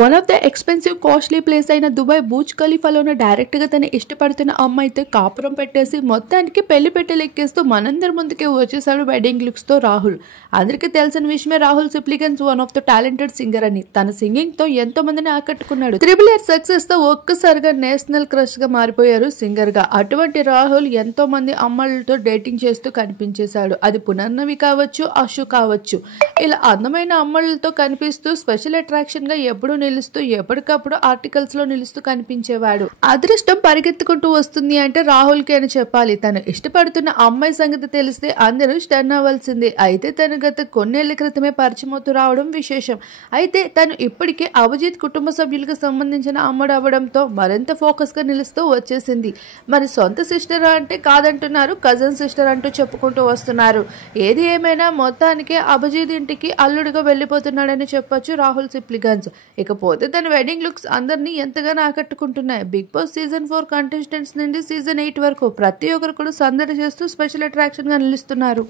One of the expensive costly place అయిన Dubai booze ఖలీఫాలోనే direct గా తను ఇష్టపడుతున్న అమ్మాయితో కాపురం పెట్టేసి మొత్తానికి పెళ్లి పెట్టెలు ఎక్కేస్తూ మనందరి ముందుకే వచ్చేసాడు వెడ్డింగ్ లుక్స్ తో రాహుల్. అందరికీ తెలిసిన విషయమే రాహుల్ సిప్లిగన్స్ one of the talented singer అని. తన సింగింగ్ తో ఎంతో మందిని ఆకట్టుకున్నాడు. RRR సక్సెస్ తో ఒక్కసారిగా నేషనల్ క్రష్ గా మారిపోయారు సింగర్ గా. అటువంటి రాహుల్ ఎంతో మంది అమ్మాయిలతో డేటింగ్ చేస్తూ కనిపించేశాడు. అది పునర్నవి కావచ్చు, అశు కావచ్చు. ఇలా అందమైన అమ్మాయిలతో కనిపిస్తూ స్పెషల్ అట్రాక్షన్ గా ఎప్పుడు నిలుస్తూ ఎప్పటికప్పుడు ఆర్టికల్స్ లో నిలుస్తూ కనిపించేవాడు. అదృష్టం పరిగెత్తుకుంటూ వస్తుంది అంటే రాహుల్ కి అని చెప్పాలి. తను ఇష్టపడుతున్న అమ్మాయి సంగతి తెలిస్తే అందరూ స్టన్ అవ్వాల్సిందే. అయితే తను గత కొన్నేళ్ల క్రితమే పరిచయమవుతూ రావడం విశేషం. అయితే తను ఇప్పటికే అభిజిత్ కుటుంబ సభ్యులకు సంబంధించిన అమ్మడు అవ్వడంతో మరింత ఫోకస్ గా నిలుస్తూ వచ్చేసింది. మరి సొంత సిస్టర్ అంటే కాదంటున్నారు, కజన్ సిస్టర్ అంటూ చెప్పుకుంటూ వస్తున్నారు. ఏది ఏమైనా మొత్తానికి అభిజిత్ ఇంటికి అల్లుడిగా వెళ్లిపోతున్నాడని చెప్పొచ్చు రాహుల్ సిప్లిగన్స్. ఇకపోతే తన వెడ్డింగ్ లుక్స్ అందరినీ ఎంతగానో ఆకట్టుకుంటున్నాయి. బిగ్ బాస్ సీజన్ 4 కంటెస్టెంట్స్ నుండి సీజన్ 8 వరకు ప్రతి ఒక్కరు కూడా సందడి చేస్తూ స్పెషల్ అట్రాక్షన్ గా నిలుస్తున్నారు.